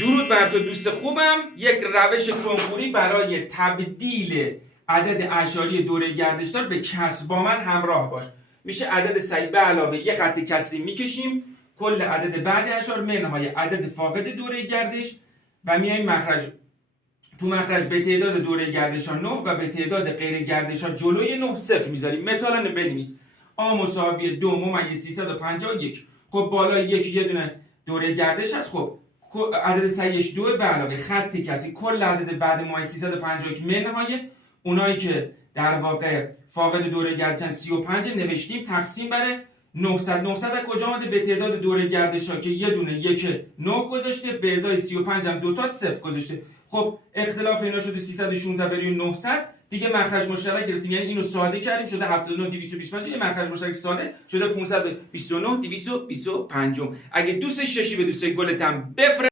درود بر تو دوست خوبم. یک روش کنکوری برای تبدیل عدد اعشاری دوره گردشدار به کسر. با من همراه باش. میشه عدد صحیح به علاوه یک خط کسری میکشیم کل عدد بعد اعشار منهای عدد فاقد دوره گردش و میایم مخرج. تو مخرج به تعداد دوره گردش ها 9 و به تعداد غیر گردش ها جلوی 9 صفر میذاریم. مثلا بنویس آ مساوی 2 ممیز 351. خب بالای یه دونه دوره گردش هست. خب عدد صحیحش 2 به علاوه خط کسی کل عدد بعد ماه 351 منهای اونایی که در واقع فاقد دوره گردشن 35 نوشتیم تقسیم بر 900. 900 از کجا آمده؟ به تعداد دوره گردش ها که یه دونه 9 گذاشته به ازای 35 هم دوتا صفر گذاشته. خب اختلاف اینا شده 316 بر 900 دیگه مخرج مشترک گرفتیم، یعنی اینو ساده کردیم شده 79 225. یه مخرج مشترک ساده شده 529 225. اگه دوستش داشتی به دوستای گلتم بفرست.